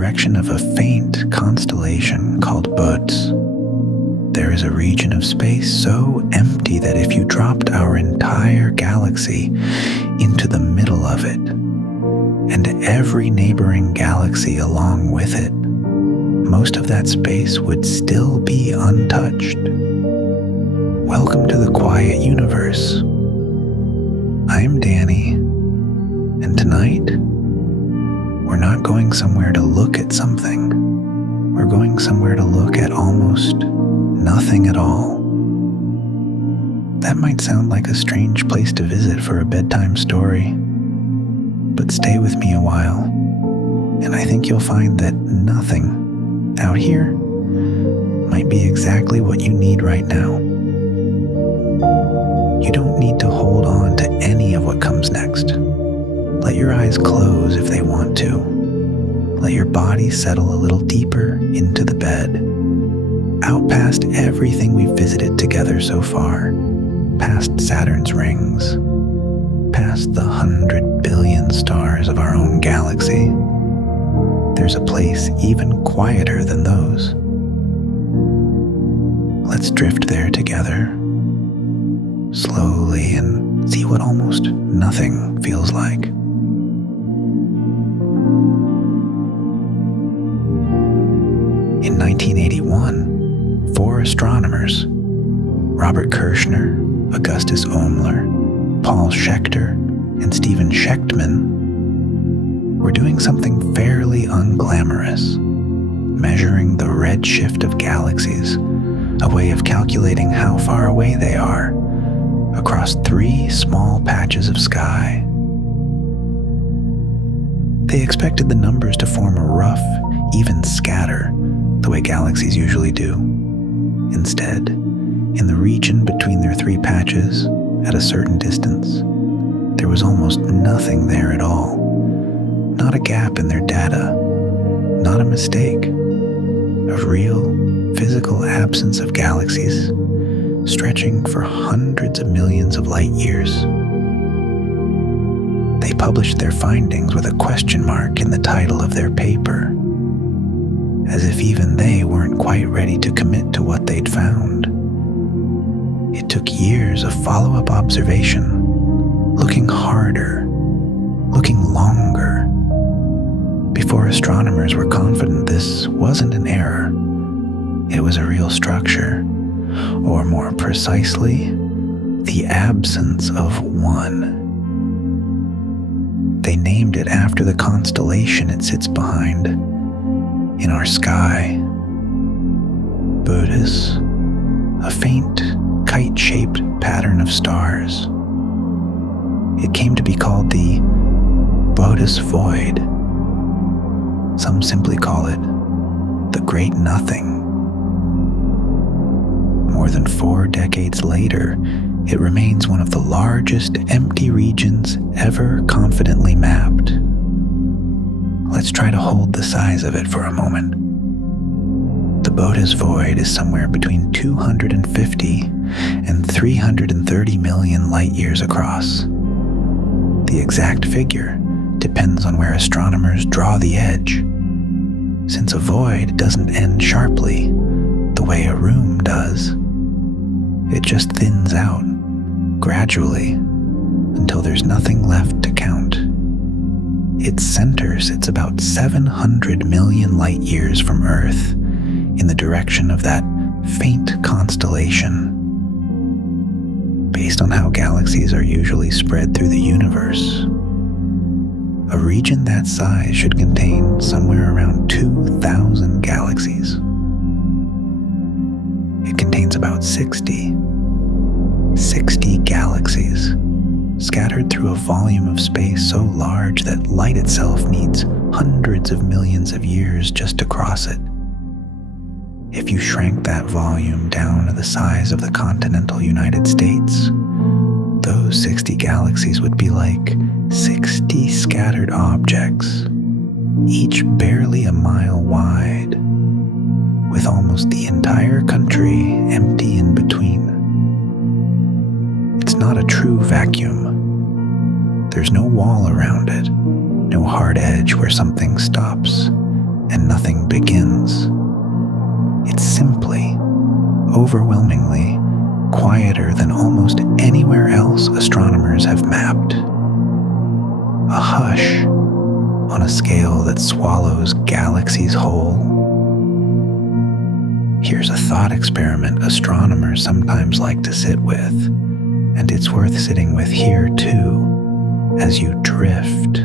direction of a faint constellation called Boötes. There is a region of space so empty that if you dropped our entire galaxy into the middle of it, and every neighboring galaxy along with it, most of that space would still be untouched. Welcome to the quiet universe. I'm Danny, and tonight, we're not going somewhere to look at something. We're going somewhere to look at almost nothing at all. That might sound like a strange place to visit for a bedtime story, but stay with me a while, and I think you'll find that nothing out here might be exactly what you need right now. You don't need to hold on to any of what comes next. Let your eyes close if they want to. Let your body settle a little deeper into the bed, out past everything we've visited together so far, past Saturn's rings, past the 100 billion stars of our own galaxy. There's a place even quieter than those. Let's drift there together, slowly, and see what almost nothing feels like. In 1981, 4 astronomers, Robert Kirshner, Augustus Oehmler, Paul Schechter, and Stephen Schechtman, were doing something fairly unglamorous, measuring the redshift of galaxies, a way of calculating how far away they are, across 3 small patches of sky. They expected the numbers to form a rough, even scatter, the way galaxies usually do. Instead, in the region between their 3 patches, at a certain distance, there was almost nothing there at all. Not a gap in their data, not a mistake. A real, physical absence of galaxies, stretching for hundreds of millions of light years. They published their findings with a question mark in the title of their paper, as if even they weren't quite ready to commit to what they'd found. It took years of follow-up observation, looking harder, looking longer, before astronomers were confident this wasn't an error. It was a real structure, or more precisely, the absence of one. They named it after the constellation it sits behind, in our sky. Boötes, a faint, kite-shaped pattern of stars. It came to be called the Boötes Void. Some simply call it the Great Nothing. More than 4 decades later, it remains one of the largest empty regions ever confidently mapped. Let's try to hold the size of it for a moment. The Boötes Void is somewhere between 250 and 330 million light years across. The exact figure depends on where astronomers draw the edge, since a void doesn't end sharply the way a room does. It just thins out gradually until there's nothing left to count. Its center sits about 700 million light years from Earth in the direction of that faint constellation. Based on how galaxies are usually spread through the universe, a region that size should contain somewhere around 2,000 galaxies. It contains about 60 galaxies, scattered through a volume of space so large that light itself needs hundreds of millions of years just to cross it. If you shrank that volume down to the size of the continental United States, those 60 galaxies would be like 60 scattered objects, each barely a mile wide, with almost the entire country empty in between. It's not a true vacuum. There's no wall around it, no hard edge where something stops and nothing begins. It's simply, overwhelmingly, quieter than almost anywhere else astronomers have mapped. A hush on a scale that swallows galaxies whole. Here's a thought experiment astronomers sometimes like to sit with, and it's worth sitting with here too, as you drift.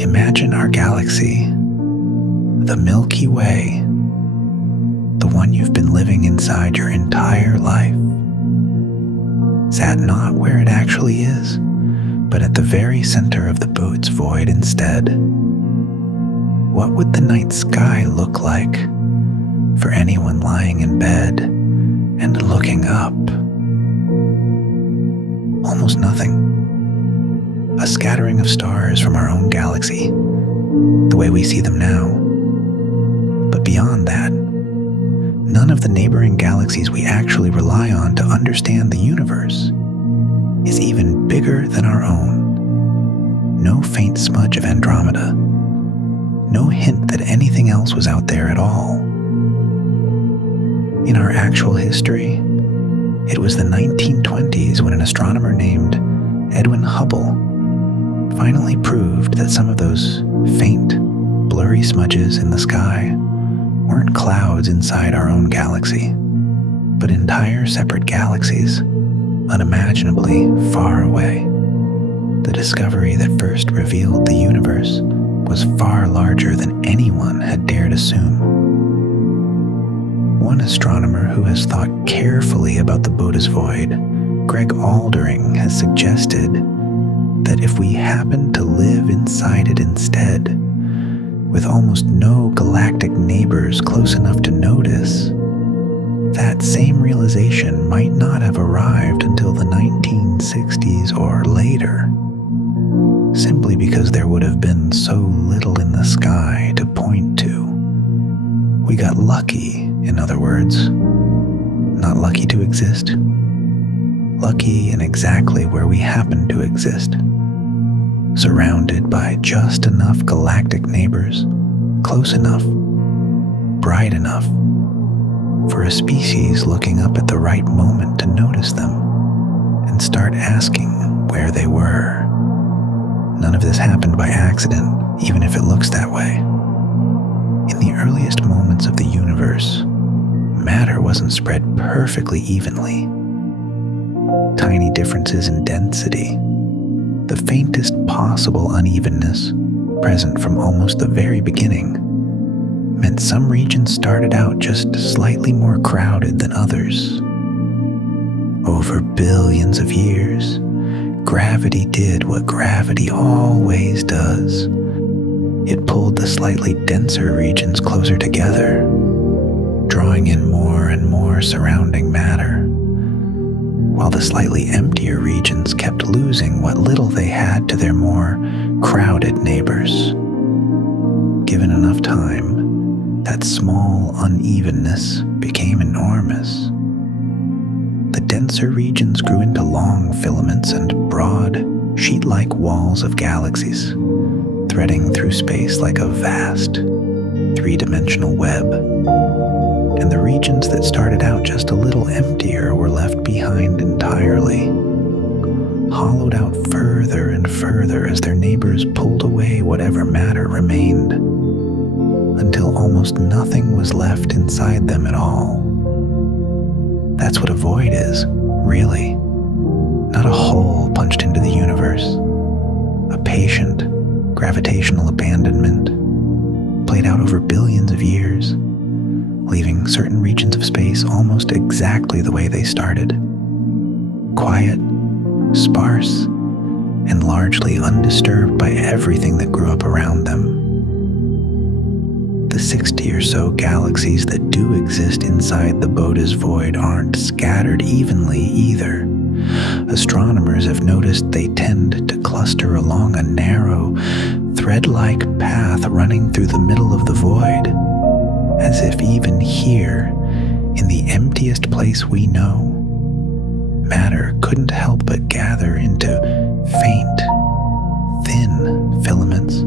Imagine our galaxy, the Milky Way, the one you've been living inside your entire life. Is that not where it actually is, but at the very center of the Boötes Void instead? What would the night sky look like for anyone lying in bed and looking up? Almost nothing. A scattering of stars from our own galaxy, the way we see them now. But beyond that, none of the neighboring galaxies we actually rely on to understand the universe is even bigger than our own. No faint smudge of Andromeda. No hint that anything else was out there at all. In our actual history, it was the 1920s when an astronomer named Edwin Hubble finally proved that some of those faint, blurry smudges in the sky weren't clouds inside our own galaxy, but entire separate galaxies, unimaginably far away. The discovery that first revealed the universe was far larger than anyone had dared assume. One astronomer who has thought carefully about the Boötes Void, Greg Aldering, has suggested that if we happen to live inside it instead, with almost no galactic neighbors close enough to notice, that same realization might not have arrived until the 1960s or later, simply because there would have been so little in the sky to point to. We got lucky, in other words. Not lucky to exist. Lucky in exactly where we happen to exist. Surrounded by just enough galactic neighbors, close enough, bright enough, for a species looking up at the right moment to notice them and start asking where they were. None of this happened by accident, even if it looks that way. In the earliest moments of the universe, matter wasn't spread perfectly evenly. Tiny differences in density, the faintest possible unevenness, present from almost the very beginning, meant some regions started out just slightly more crowded than others. Over billions of years, gravity did what gravity always does. It pulled the slightly denser regions closer together, drawing in more and more surrounding matter, while the slightly emptier regions kept losing what little they had to their more crowded neighbors. Given enough time, that small unevenness became enormous. The denser regions grew into long filaments and broad, sheet-like walls of galaxies, threading through space like a vast, three-dimensional web. And the regions that started out just a little emptier were left behind entirely, hollowed out further and further as their neighbors pulled away whatever matter remained, until almost nothing was left inside them at all. That's what a void is, really. Not a hole punched into the universe. A patient, gravitational abandonment, played out over billions of years, leaving certain regions of space almost exactly the way they started. Quiet, sparse, and largely undisturbed by everything that grew up around them. The 60 or so galaxies that do exist inside the Boötes Void aren't scattered evenly either. Astronomers have noticed they tend to cluster along a narrow, thread-like path running through the middle of the void, as if even here, in the emptiest place we know, matter couldn't help but gather into faint, thin filaments,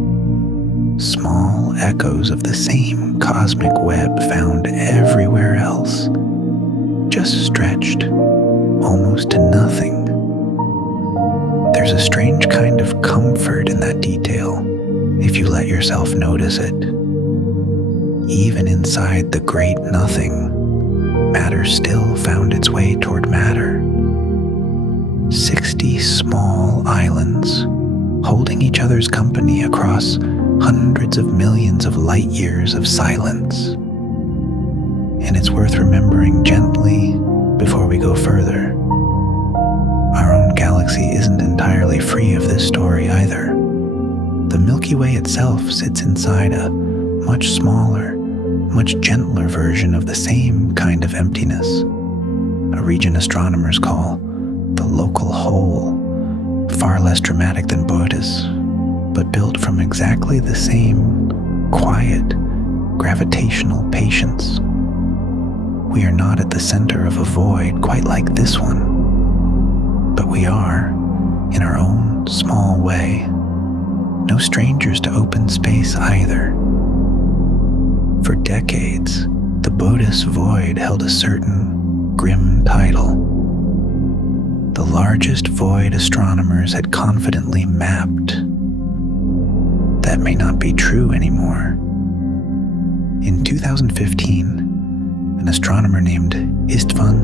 small echoes echoes of the same cosmic web found everywhere else, just stretched almost to nothing. There's a strange kind of comfort in that detail if you let yourself notice it. Even inside the great nothing, matter still found its way toward matter. 60 small islands holding each other's company across hundreds of millions of light years of silence. And it's worth remembering gently before we go further. Our own galaxy isn't entirely free of this story either. The Milky Way itself sits inside a much smaller, much gentler version of the same kind of emptiness, a region astronomers call the local hole, far less dramatic than Boötes, but built from exactly the same quiet, gravitational patience. We are not at the center of a void quite like this one, but we are, in our own small way, no strangers to open space either. For decades, the Boötes Void held a certain grim title. The largest void astronomers had confidently mapped. That may not be true anymore. In 2015, an astronomer named Easton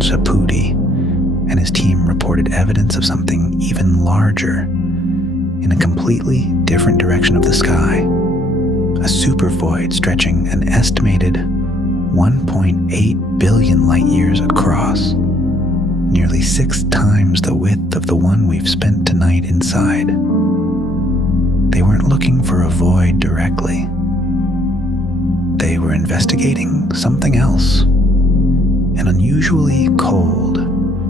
and his team reported evidence of something even larger in a completely different direction of the sky, a supervoid stretching an estimated 1.8 billion light years across, nearly 6 times the width of the one we've spent tonight inside. They weren't looking for a void directly. They were investigating something else, an unusually cold,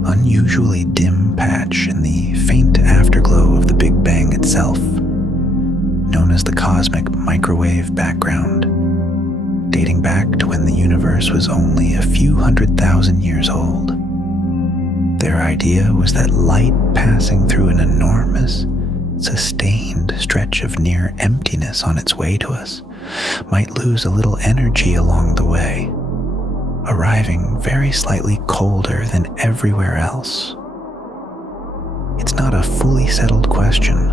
unusually dim patch in the faint afterglow of the Big Bang itself, known as the cosmic microwave background, dating back to when the universe was only a few 100,000 years old. Their idea was that light passing through an enormous, sustained stretch of near emptiness on its way to us might lose a little energy along the way, arriving very slightly colder than everywhere else. It's not a fully settled question.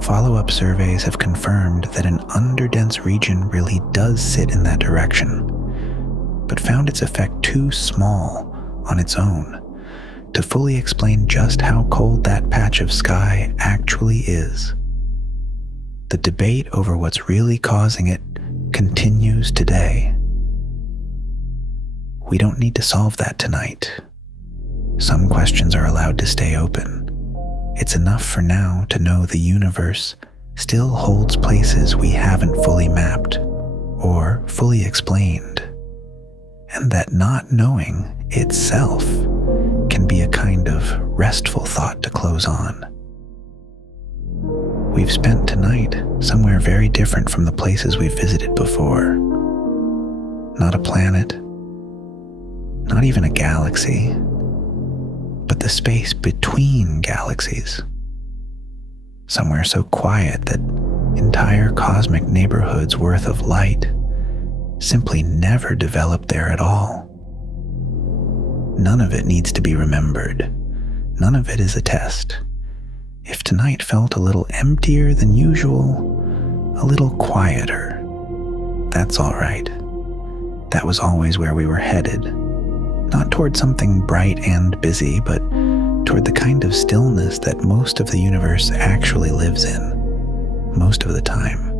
Follow-up surveys have confirmed that an underdense region really does sit in that direction, but found its effect too small on its own to fully explain just how cold that patch of sky actually is. The debate over what's really causing it continues today. We don't need to solve that tonight. Some questions are allowed to stay open. It's enough for now to know the universe still holds places we haven't fully mapped or fully explained, and that not knowing itself can be a kind of restful thought to close on. We've spent tonight somewhere very different from the places we've visited before. Not a planet, not even a galaxy, but the space between galaxies. Somewhere so quiet that entire cosmic neighborhoods worth of light simply never developed there at all. None of it needs to be remembered. None of it is a test. If tonight felt a little emptier than usual, a little quieter, that's all right. That was always where we were headed. Not toward something bright and busy, but toward the kind of stillness that most of the universe actually lives in, most of the time.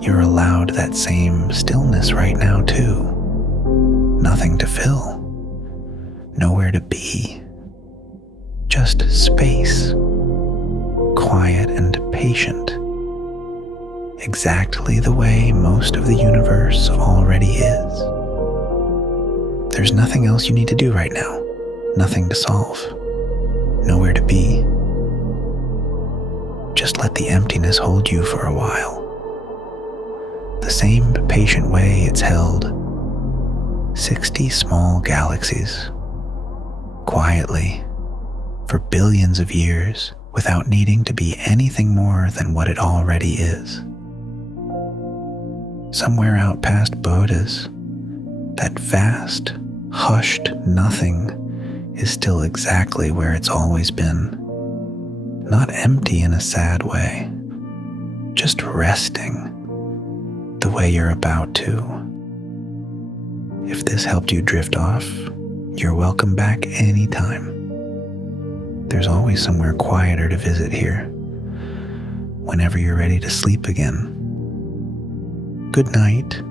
You're allowed that same stillness right now, too. Nothing to fill. Nowhere to be. Just space. Quiet and patient. Exactly the way most of the universe already is. There's nothing else you need to do right now. Nothing to solve. Nowhere to be. Just let the emptiness hold you for a while. The same patient way it's held 60 small galaxies, quietly, for billions of years, without needing to be anything more than what it already is. Somewhere out past Boötes, that vast, hushed nothing is still exactly where it's always been. Not empty in a sad way, just resting the way you're about to. If this helped you drift off, you're welcome back anytime. There's always somewhere quieter to visit here, whenever you're ready to sleep again. Good night.